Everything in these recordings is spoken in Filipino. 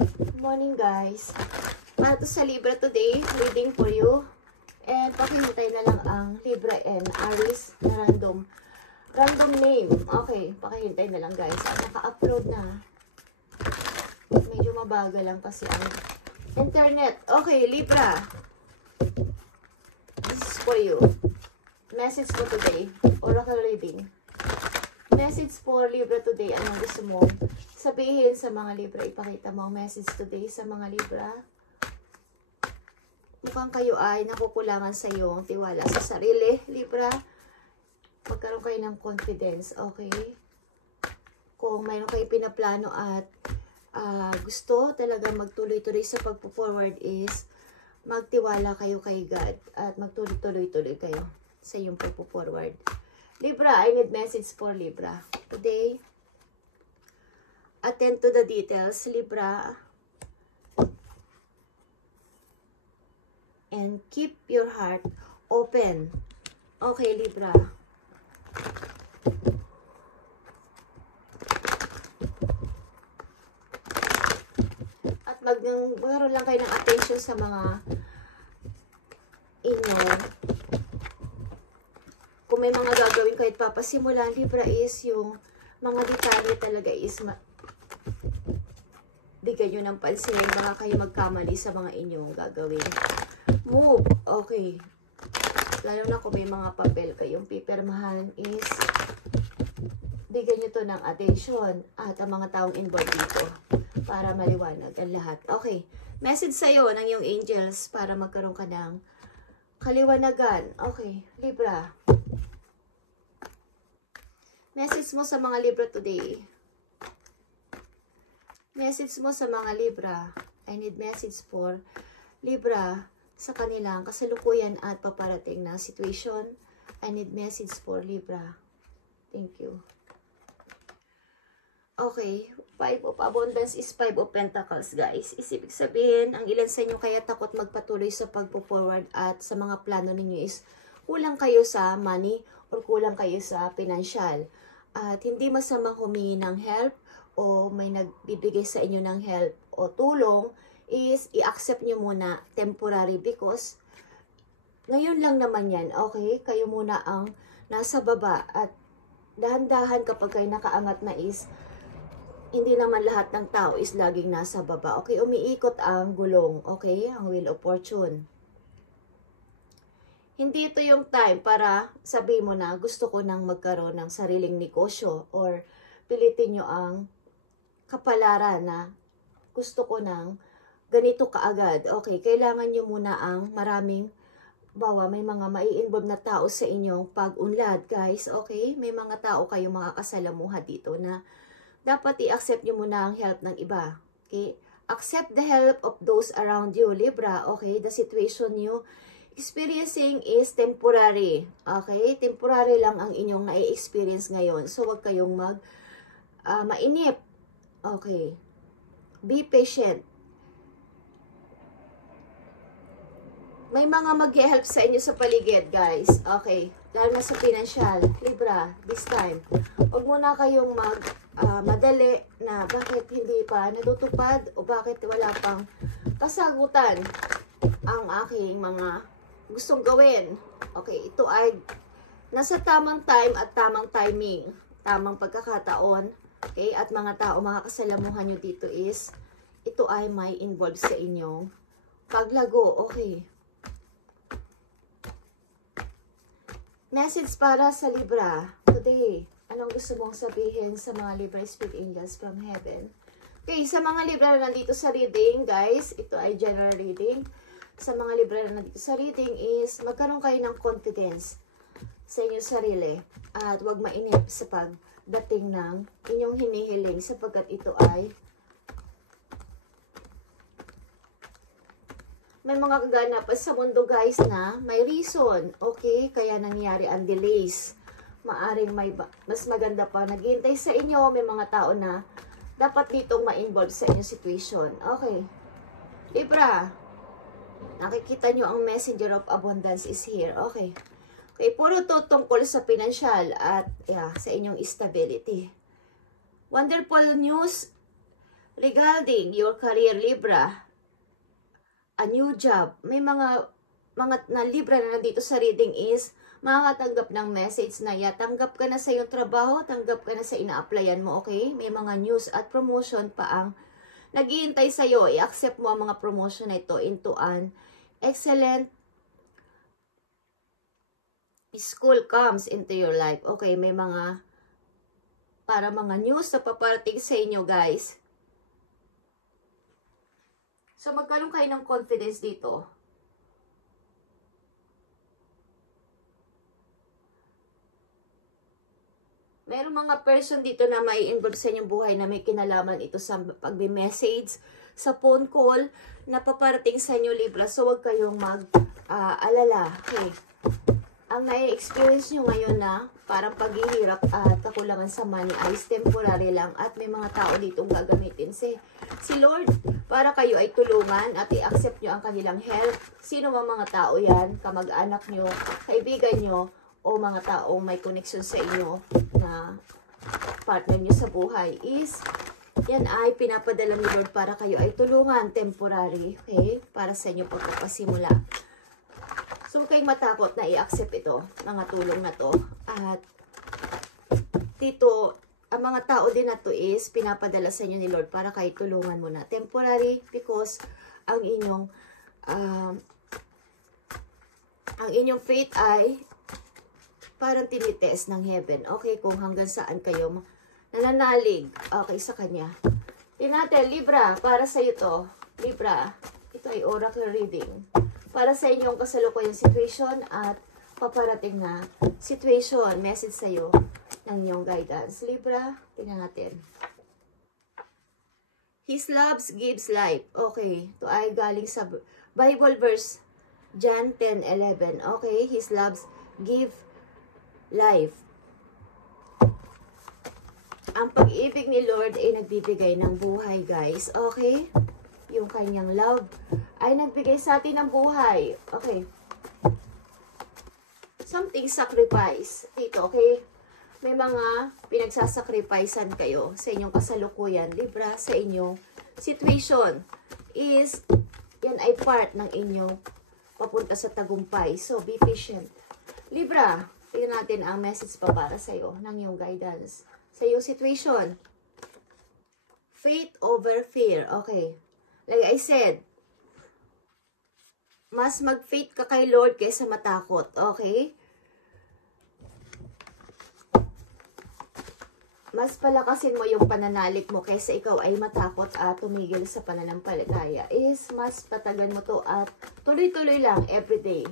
Good morning, guys. Para to sa Libra today, reading for you. And pakihintay na lang ang Libra and Aries na random name. Okay, pakihintay na lang, guys. Naka-upload na. Medyo mabagal lang kasi ang internet. Okay, Libra. This is for you. Message for today. Oracle reading. Message for Libra today. Anong gusto mo sabihin sa mga Libra? Ipakita mo ang message today sa mga Libra. Mukhang kayo ay nakukulangan sa iyong tiwala sa sarili, Libra. Magkaroon kayo ng confidence, okay? Kung mayroon kayo pinaplano at gusto talaga magtuloy-tuloy sa pagpo-forward is magtiwala kayo kay God at magtuloy-tuloy kayo sa iyong pagpo-forward. Libra, I need message for Libra. Today, attend to the details, Libra. And keep your heart open. Okay, Libra. At magkaroon lang kayo ng attention sa mga inyo. Kung may mga gagawin kahit papasimulan, Libra, is yung mga detalye talaga is bigyan nyo ng pansin. Baka kayo magkamali sa mga inyong gagawin. Move. Okay. Lalo na kung may mga papel kayong pipirmahan is bigyan nyo to ng attention at ang mga taong involved dito para maliwanag ang lahat. Okay. Message sa'yo ng iyong angels para magkaroon ka ng kaliwanagan. Okay. Libra. Message mo sa mga Libra today. Message mo sa mga Libra. I need message for Libra sa kanilang kasalukuyan at paparating na situation. I need message for Libra. Thank you. Okay. 5 of Abundance is 5 of Pentacles, guys. Ibig sabihin, ang ilan sa inyo kaya takot magpatuloy sa pagpo-forward at sa mga plano ninyo is kulang kayo sa money or kulang kayo sa financial. At hindi masamang humingi ng help o may nagbibigay sa inyo ng help o tulong is i-accept nyo muna temporary because ngayon lang naman yan, okay? Kayo muna ang nasa baba at dahan-dahan kapag kayo nakaangat na is hindi naman lahat ng tao is laging nasa baba. Okay, umiikot ang gulong, okay? Ang Wheel of Fortune. Hindi ito yung time para sabihin mo na gusto ko nang magkaroon ng sariling negosyo or pilitin nyo ang kapalaran na gusto ko nang ganito kaagad. Okay, kailangan nyo muna ang maraming may mga mai-involve na tao sa inyong pag-unlad, guys. Okay, may mga tao kayong mga kasalamuha dito na dapat i-accept nyo muna ang help ng iba. Okay, accept the help of those around you, Libra. Okay, the situation you experiencing is temporary. Okay, temporary lang ang inyong na-experience ngayon. So, wag kayong mainip. Okay, be patient. May mga mag-help sa inyo sa paligid, guys. Okay. Lalo na sa financial. Libra, this time. Huwag muna kayong madali na bakit hindi pa natutupad o bakit wala pang kasagutan ang aking mga gustong gawin. Okay. Ito ay nasa tamang time at tamang timing. Tamang pagkakataon. Okay. At mga tao, mga kasalamuhan nyo dito is ito ay may involved sa inyong paglago. Okay. Message para sa Libra today. Anong gusto mong sabihin sa mga Libra Spirit Angels from Heaven? Okay, sa mga Libra na nandito sa reading, guys, ito ay general reading. Sa mga Libra na nandito sa reading is magkaroon kayo ng confidence sa inyong sarili at huwag mainip sa pagdating ng inyong hinihiling sapagkat ito ay may mga kaganapan sa mundo, guys, na may reason. Okay? Kaya nangyari ang delays. Maaring may mas maganda pa naghihintay sa inyo. May mga tao na dapat ditong ma-involve sa inyong situation. Okay. Libra, nakikita nyo ang messenger of abundance is here. Okay. Okay, puro to tungkol sa financial at sa inyong stability. Wonderful news regarding your career, Libra, a new job, may mga na Libra na nandito sa reading is makakatanggap ng message na tanggap ka na sa iyong trabaho, tanggap ka na sa ina-applyan mo, okay? May mga news at promotion pa ang naghihintay sa iyo. I-accept mo ang mga promotion na ito into an excellent school comes into your life. Okay, may mga mga news na paparating sa inyo, guys. So, magkaroon kayo ng confidence dito. Merong mga person dito na may involve sa inyong buhay na may kinalaman ito sa pagbe-message, sa phone call, na paparating sa inyo, Libra. So, huwag kayong mag-alala. Okay. Ang na-experience nyo ngayon na parang paghihirap at kakulangan sa money ay temporary lang at may mga tao ditong gagamitin si Lord para kayo ay tulungan at i-accept nyo ang kanilang help. Sino mang mga tao yan? Kamag-anak nyo, kaibigan nyo, o mga taong may connection sa inyo na partner nyo sa buhay is yan ay pinapadala ni Lord para kayo ay tulungan temporary, okay? Para sa inyo pagpapasimula. So, huwag kayong matakot na i-accept ito, mga tulong na to. At dito, ang mga tao din na to is pinapadala sa inyo ni Lord para kayo tulungan muna. Temporary because ang inyong faith ay parang tinitest ng heaven. Okay, kung hanggang saan kayo nananalig, okay, sa Kanya. Tingnan natin, Libra, para sa iyo to. Libra, ito ay oracle reading. Para sa inyong kasalukuyang situation at paparating na situation, message sa iyo ng inyong guidance. Libra, tingnan natin. His love gives life. Okay, ito ay galing sa Bible verse, John 10:11. Okay, His love give life. Ang pag-ibig ni Lord ay nagbibigay ng buhay, guys. Okay? Yung kanyang love ay nagbigay sa atin ng buhay. Okay. Something sacrifice. Dito, okay? May mga pinagsasakripisan kayo sa inyong kasalukuyan, Libra, sa inyong situation. Is, yan ay part ng inyong papunta sa tagumpay. So, be patient. Libra, tingnan natin ang message pa para sa iyo ng iyong guidance. Sa iyong situation. Faith over fear. Okay. Like I said, mas mag-faith ka kay Lord kaysa matakot. Okay? Mas palakasin mo yung pananalig mo kaysa ikaw ay matakot at tumigil sa pananampalataya. Is mas patagan mo to at tuloy-tuloy lang everyday.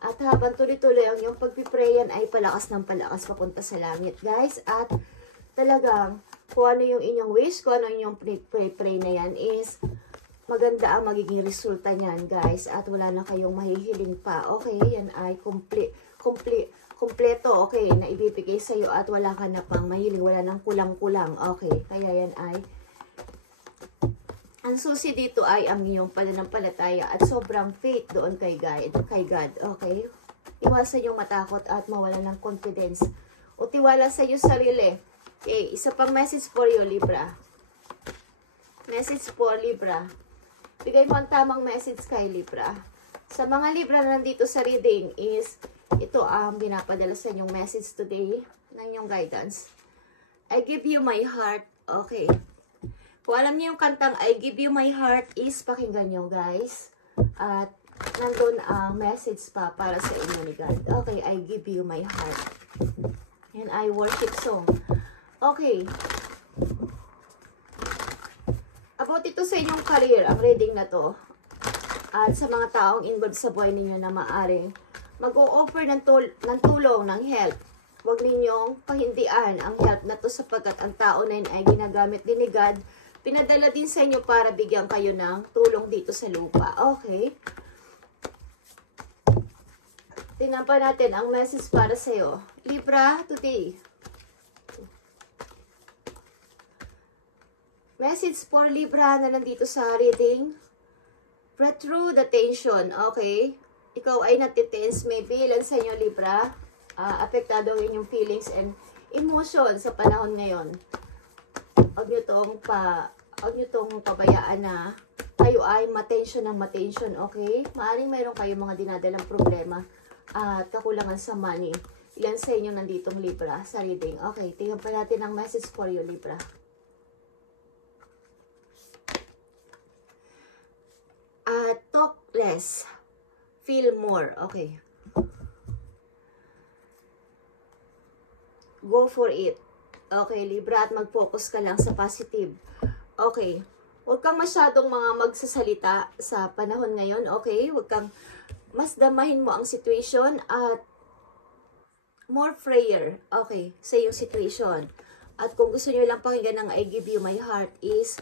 At habang tuloy-tuloy ang iyong pagpiprayan ay palakas ng palakas papunta sa langit, guys. At talagang kung ano yung inyong wish, kung ano yung pray na yan is maganda ang magiging resulta niyan, guys. At wala na kayong mahihiling pa. Okay, yan ay kompleto, okay, na ibibigay sa iyo at wala ka na pang mahiling, wala nang kulang-kulang. Okay, kaya yan ay ang susi dito ay ang iyong pananampalataya at sobrang faith doon kay God. Okay? Iwasan yung matakot at mawala ng confidence o tiwala sa iyo sarili. Okay, isa pang message for you, Libra. Message for Libra. Bigay mo ang tamang message kay Libra. Sa mga Libra na nandito sa reading is, ito ang binapadala sa inyong message today ng inyong guidance. I give you my heart. Okay. Kung alam niyo yung kantang I give you my heart is, pakinggan nyo, guys. At nandun ang message pa para sa inyo ni God. Okay, I give you my heart. And I worship song. Okay. About ito sa inyong career, ang reading na to. At sa mga taong involved sa buhay ninyo na maaring mag-o-offer ng tulong, ng help. Huwag ninyong pahindian ang help na to sapagkat ang tao na yun ay ginagamit din ni God. Pinadala din sa inyo para bigyan kayo ng tulong dito sa lupa. Okay? Tingnan pa natin ang message para sa iyo. Libra, today. Message for Libra na nandito sa reading. Breathe through the tension. Okay? Ikaw ay natitense. Maybe ilan sa inyo, Libra, apektado ang inyong feelings and emotion sa panahon ngayon. Huwag nyo itong Huwag nyo tong pabayaan na kayo ay matension ng matension, okay? Maaring mayroon kayo mga dinadalang problema at kakulangan sa money. Ilan sa inyo nanditong Libra sa reading? Okay, tingnan pa natin ang message for you, Libra. Talk less, feel more. Okay. Go for it. Okay, Libra, at mag-focus ka lang sa positive. Okay. Huwag kang masyadong mga magsasalita sa panahon ngayon, okay? Huwag kang mas damahin mo ang situation at more prayer, okay, sa iyong situation. At kung gusto nyo lang pakinggan ng I Give You My Heart is,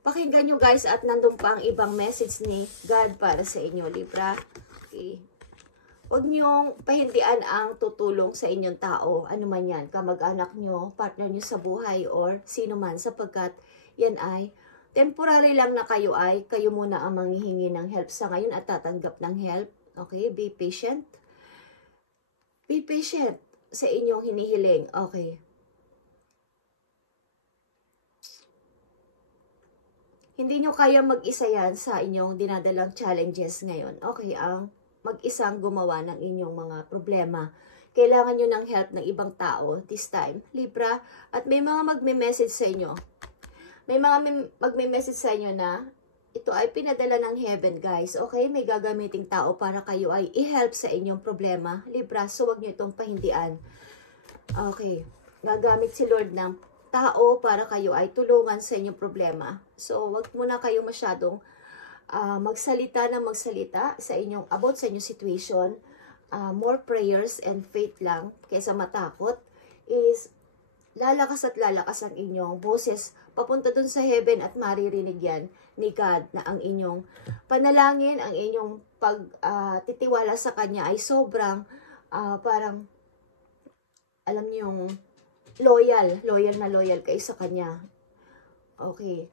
pakinggan nyo guys at nandun pa ang ibang message ni God para sa inyo, Libra. Okay. Huwag niyong pahindian ang tutulong sa inyong tao, ano man yan, kamag-anak nyo, partner nyo sa buhay, or sino man, sapagkat yan ay temporary lang na kayo muna ang manghihingi ng help sa ngayon at tatanggap ng help. Okay, be patient. Be patient sa inyong hinihiling. Okay. Hindi nyo kaya mag-isa yan sa inyong dinadalang challenges ngayon. Okay, ang mag-isang gumawa ng inyong mga problema. Kailangan nyo ng help ng ibang tao this time, Libra. At may mga magme-message sa inyo. May mga magme-message sa inyo na ito ay pinadala ng heaven, guys. Okay? May gagamiting tao para kayo ay i-help sa inyong problema. Libra, so wag nyo itong pahindian. Okay. Gagamit si Lord ng tao para kayo ay tulungan sa inyong problema. So, wag muna kayo masyadong magsalita sa inyong, about sa inyong situation. More prayers and faith lang kaysa matakot is lalakas at lalakas ang inyong boses papunta dun sa heaven at maririnig yan ni God na ang inyong panalangin, ang inyong pagtitiwala sa Kanya ay sobrang parang alam niyo yung loyal kayo sa Kanya. Okay.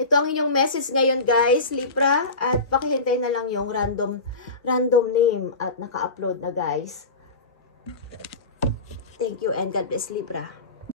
Ito ang inyong message ngayon guys, Libra, at pakihintay na lang yung random name at naka-upload na guys. Thank you and God bless, Libra.